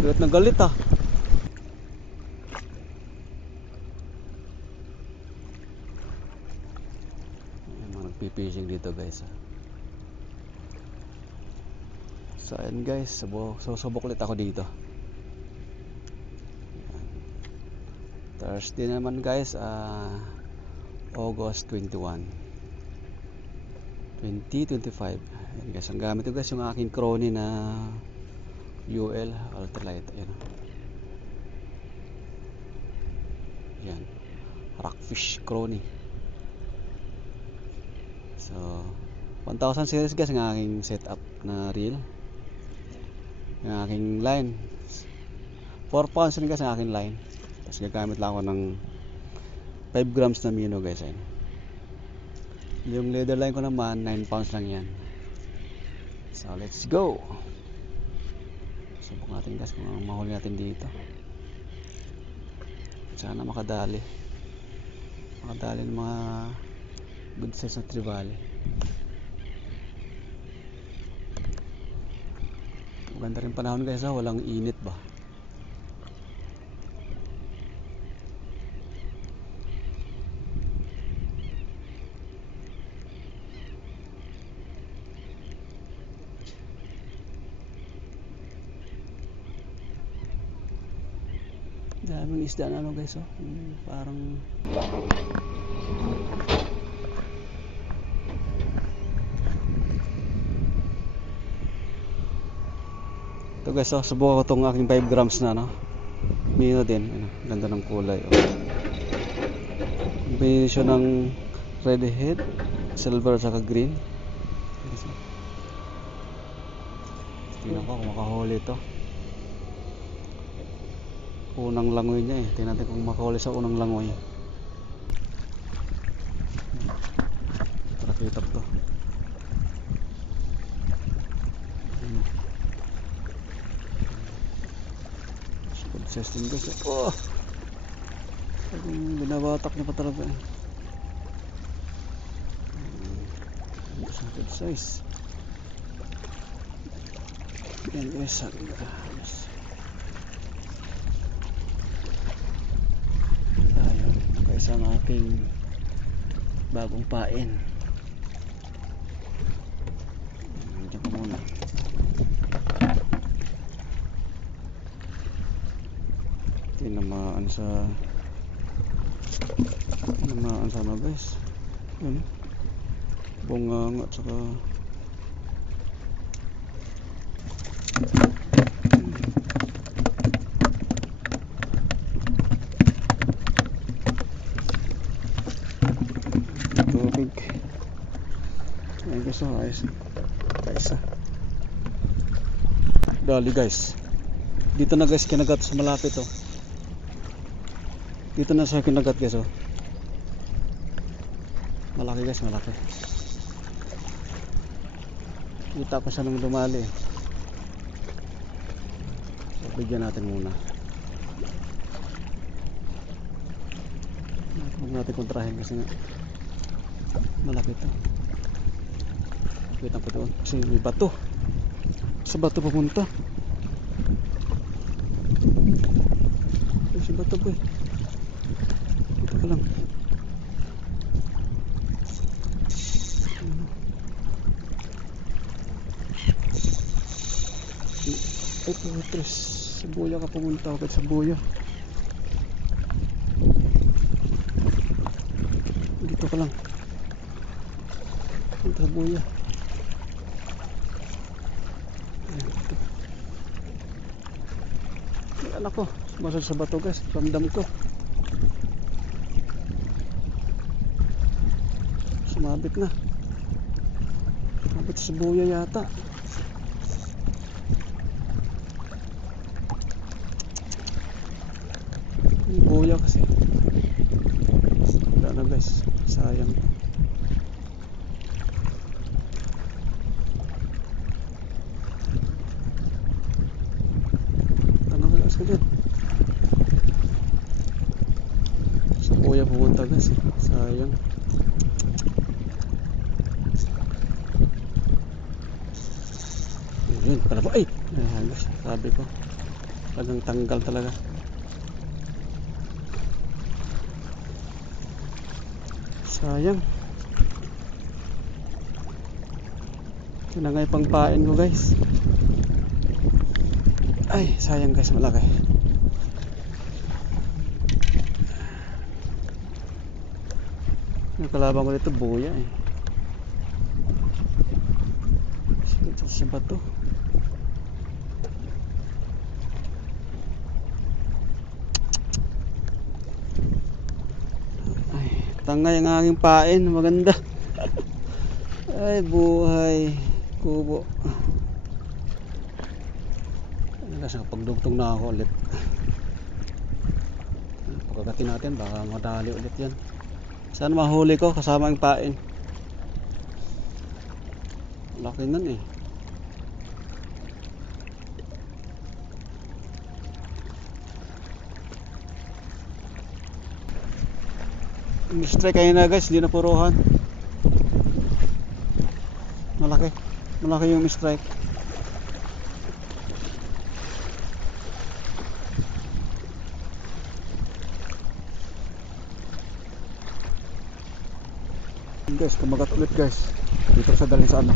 Galit na galit ah. Mga nagpipishing dito guys ah. So ayan guys, subok ulit ako dito. Thursday naman guys, August 21, 2025. Ayan guys, ang gamit ko guys yung aking Crony na UL ultralight. Ayan, yan, Rockfish Crony. So 1000 series guys ang aking setup na reel. Yung aking line 4 pounds rin guys ang aking line. Tapos gagamit lang ako ng 5 grams na mino guys. Ayan. Yung leader line ko naman 9 pounds lang yan. So let's go. Subok natin guys kung mahuli natin dito. Sana makadali ng mga good size na trevally. Maganda rin panahon guys ha, walang init ba. Daming isda na ano guys oh. Parang ito guys oh, subukan ko itong aking 5 grams na no. Mino din, ano, ganda ng kulay oh. Combination ng red head, silver at saka green. Tingnan ko kung makahuli ito. Unang langoy niya eh. Tingnan natin kung makahuli sa unang langoy. Tara kitap to. Good size din guys. Oh! Binabatak niya pa talaga eh. Good size. Yan guys. Ayun. Kaysa ang aking bagong pain. Diyan ko muna. Tinamaan sa ano guys. Yun. Bungang at saka tubig. Ayan guys, ayos. Kaisa. Dali guys. Dito na guys kinagat sa malapit oh. Dito na sa kinagat guys oh. Malaki guys, malaki. Kita pa siya nung dumali. So bigyan natin muna. Huwag natin kontrahin kasi nga malaki ito. Kita pa doon kasi may bato. Sa bato pumunta. Sa bato boy. Ito pa lang. Ay putres, sa buya ka pumunta agad sa buya. Dito ka lang. Dito sa buya. Ay, anak ko, basag sa bato guys, ramdam ko. Sumabit na. Sumabit sa buya yata. Buya kasi wala na guys, sayang. Ano guys ka dyan sa buya pumunta guys, sayang. Yun, para ba? Ay! Nahagos. Sabi ko. Talagang tanggal talaga. Sayang. Ito na nga yung pangpain ko guys. Ay, sayang guys, malaki. Yung kalaban ko dito, buya eh. Ito sa bato. Ay, tangay ang aking pain, maganda. Ay, buhay. Kubo. Kasi pagdugtong na ako ulit. Pagkagatin natin, baka madali ulit yan. Saan mahuli ko kasama ang pain? Laki nun eh. Strike kayo na guys, hindi na puruhan. Malaki yung strike. Guys, kumagat ulit guys dito sa dalhin sa ano,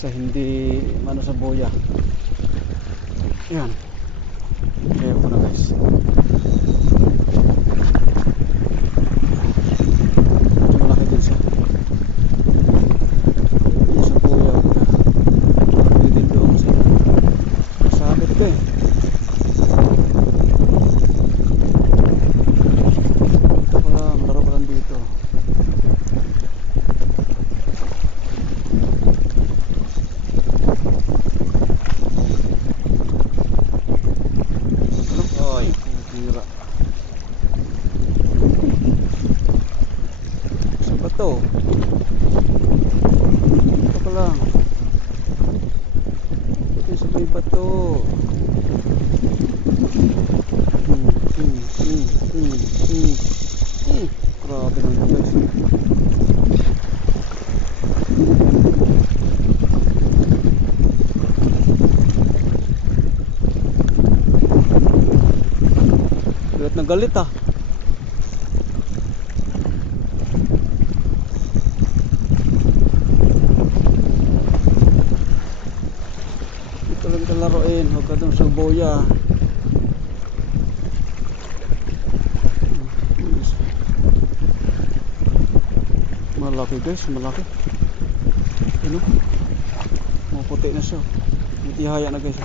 sa hindi mano sa boya. Yan, kaya ko na guys. Medyo malaki din siya. Yung sa boya pwede doon siya. Sabit ko eh. Ito pala, malaro pa lang dito. Ito pa lang. Ito sa may bato. Grabe naman guys. Galit na galit ah. Laruin, huwag ka dun sa boya. Malaki guys, malaki. Ano? Maputi na siya. Matihaya na guys.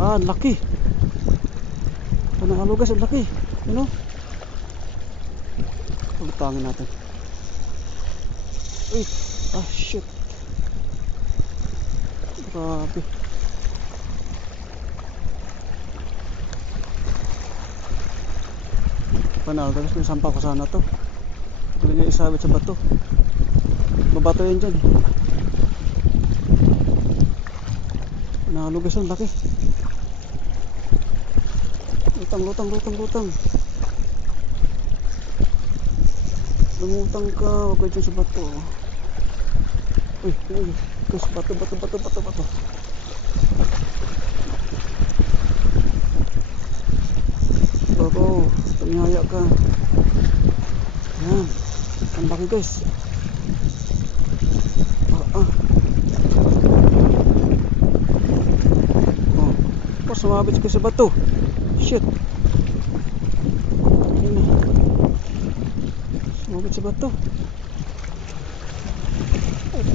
Ah, laki. Panahalo guys, ang laki. Ano? Pagtangin natin. Uy, ah shit. Grabe. Panalo guys, may sampah ko sana to. Hindi niya isabit sa bato. Mabato yan dyan. Panalo guys, ang laki. Lutang. Lumutang ka, huwag ka dyan sa bato. Uy, guys, bato. Bago, tumihaya ka. Yan, ang laki guys. Oh, sumabit ka sa bato. Shit. Sumabit sa bato.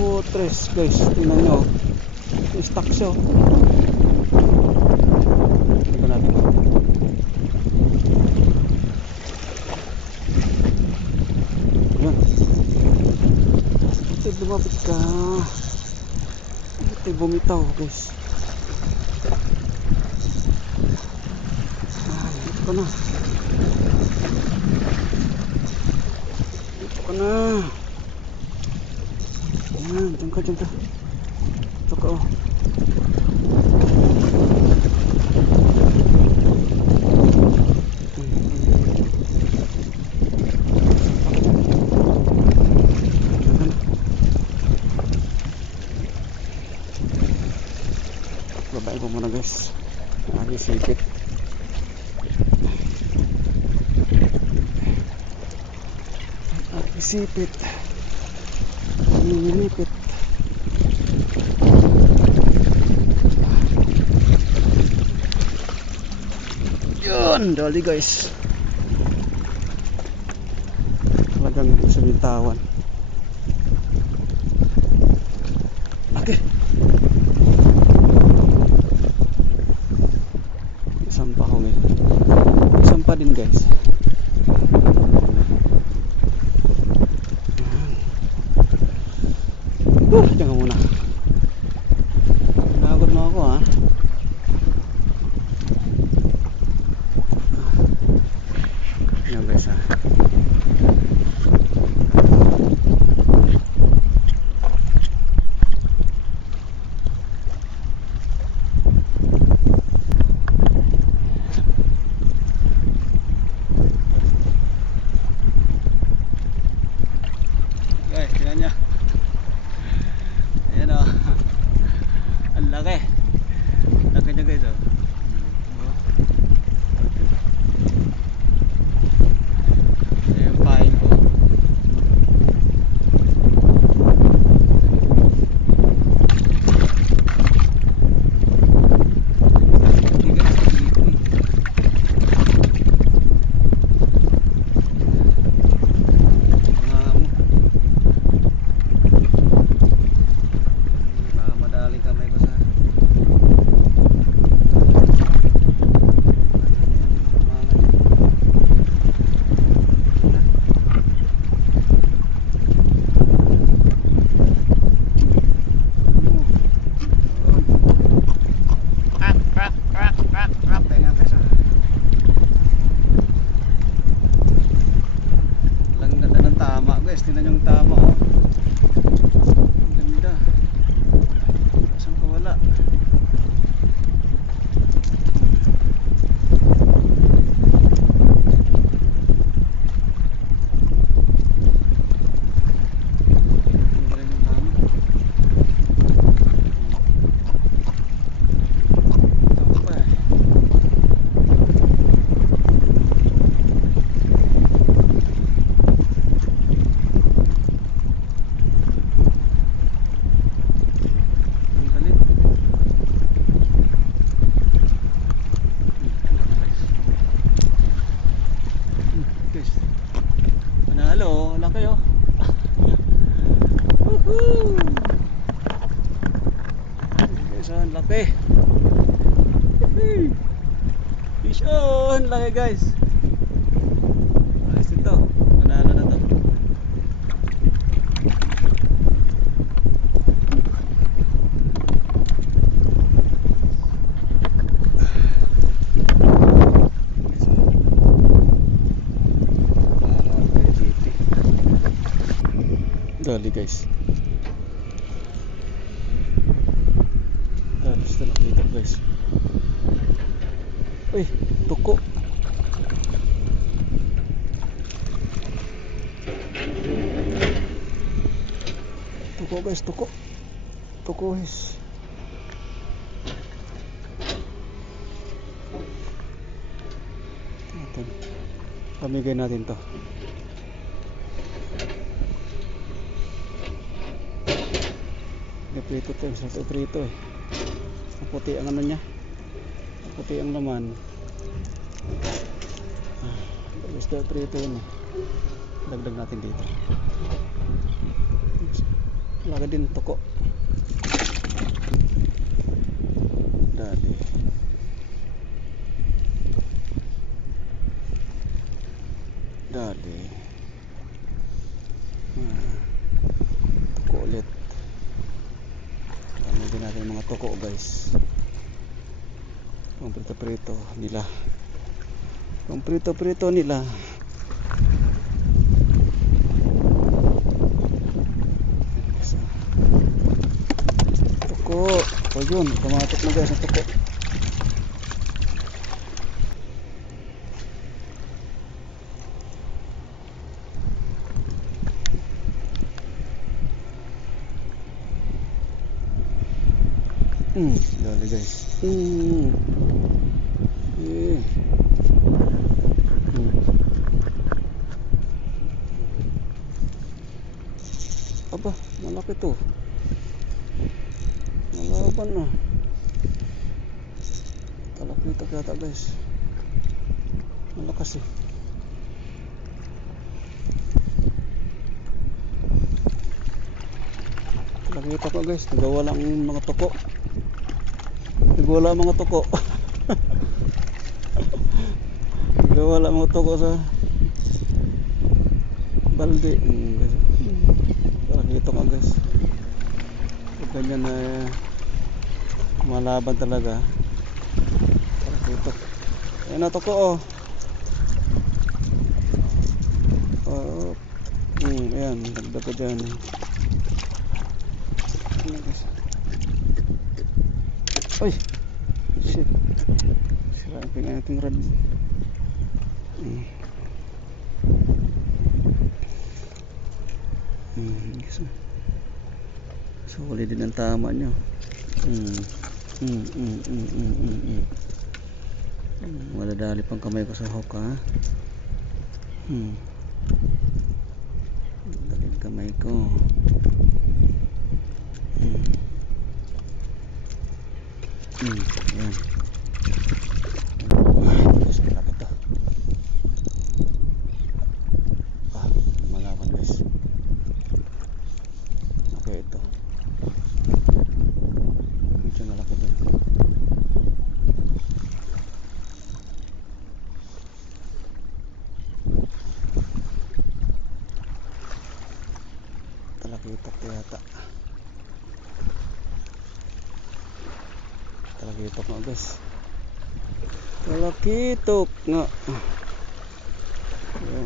Oh, tres guys, tingnan nyo. May stuck siya. Ito natin. Ayan. Ito, lumapit ka. Ito, bumitaw guys. Ito ka na. Ayan, dyan ka. Ito ka oh. Kain po muna guys. Sipit. Sipit. Nilipit. Yun, dali guys. Talagang sa bintawan. Okay. Isang pa hongil. Isang pa din guys. Diyan ka muna. Nagod mo ako ha. Yan guys ha. Guys, tingnan nyo. Ayan o. Ang laki. Laki nyo guys o. Ayan yung pain ko. Guys, tingnan yung tama oh. Ang ganda. Saan ka wala? Ang galing yung tama. Ito pa eh. Panalo, laki oh. Woohoo! Guys, ang laki. Fish on, laki guys. Ayos ito. Panalo na to. Dali guys. Dali sa nakita guys. Uy, tuko. Tuko guys, tuko. Tuko guys. Natin. Pamigay natin to. Prito to, sa prito eh. Maputi ang ano niya. Maputi ang laman. Gusto prito yun eh. Dagdag natin dito. Lagi din toko. Dali. Dali. Toko ulit. Gamitin natin mga toko guys. Kung prito-prito nila. Kung prito-prito nila. Toko. O yun, tumatok na guys ang toko. Dali guys. Yeah. Aba, malaki to. Malaban na. Talakita kata guys. Malakas eh. Talakita ko guys. Nagawala ang mga toko. Nagawala ang mga toko. Nagawala ang mga toko sa balde. Guys. Talakita ko guys. Pag ganyan na malaban talaga. Talakita. Ayan na toko oh. Ayan, dagdag ko dyan. Uy! Shit. Sirapin ang ating rod. So, huli din ang tama nyo. Maladali pang kamay ko sa hook ha. Daling kamay ko. Yan. Guys, malaki to. Malaman guys. Okay ito. Medyo malaki to. Talakitok yata. Talakitok nga guys. Talakitok nga.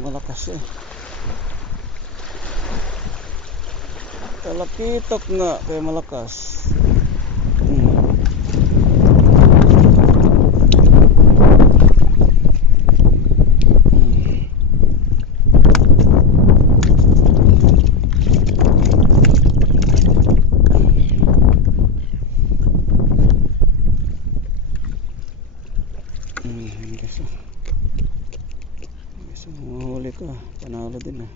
Malakas eh. Talakitok nga kaya malakas. So, mahuli ko, panalo din ah.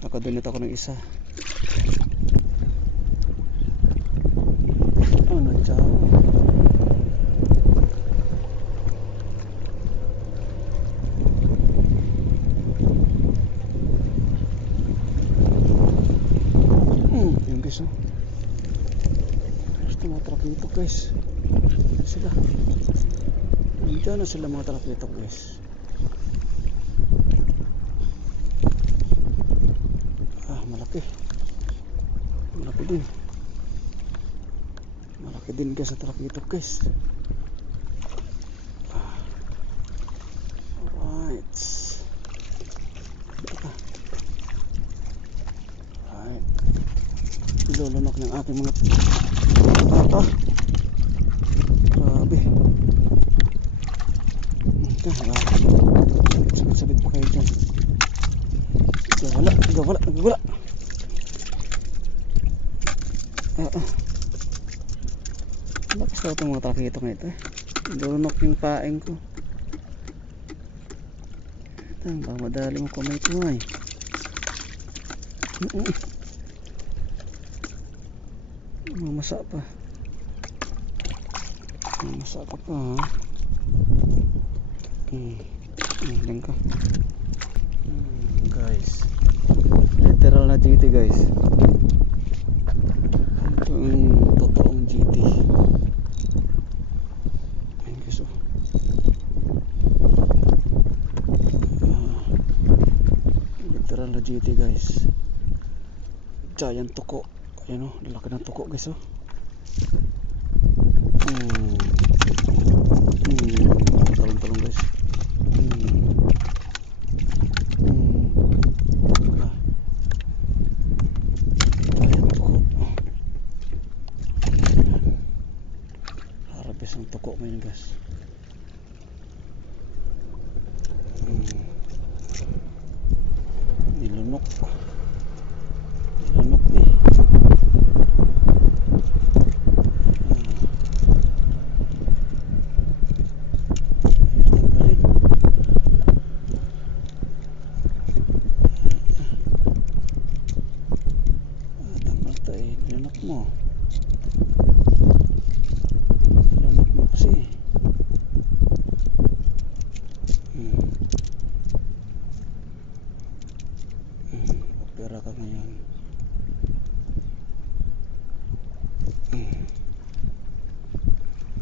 Nakadunit ako ng isa. Ano tsaka? Yung guys oh. Gusto mga trakitok guys. Sila. Nandiyan na sila mga trakitok guys. Malaki din. Malaki din guys sa trakitok guys. Alright. Ito ka. Alright. Ilulunok ng ating mga bata. Grabe. Ito, sabit-sabit pa kayo dyan. Nagawala. Lakas daw itong mga trakitok na ito eh. Ilunok yung paeng ko. Ito, baka madali mo kamay ko ay. Mamasa pa. Mamasa ka pa ha. Diyan ka. Guys. Literal na GT guys. Ito ang totoong GT. Ayun guys oh. Literal na GT guys. Giant tuko. Ayan oh, lalaki ng tuko guys oh. Talong guys. Harapis ang tuko ngayon guys. Nilunok. Nilunok ni. Nilunok mo. Nilunok mo kasi. Opera ka ngayon.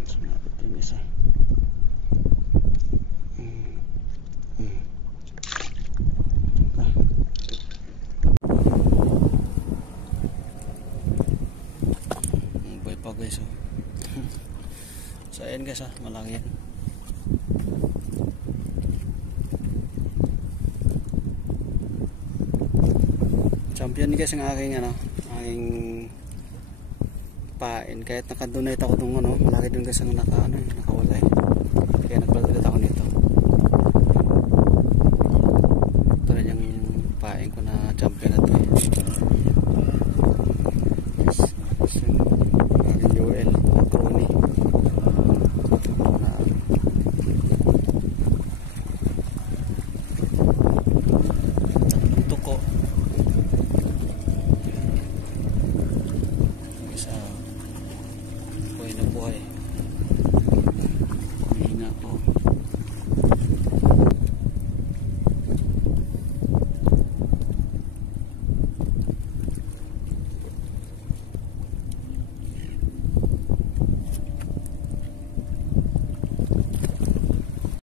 Sumabit yung isa. Boy pa guys, oh. So ayan guys, malaki yan. Champion guys ang aking aking pain, kahit naka-donate ako dun malaki dun guys ang naka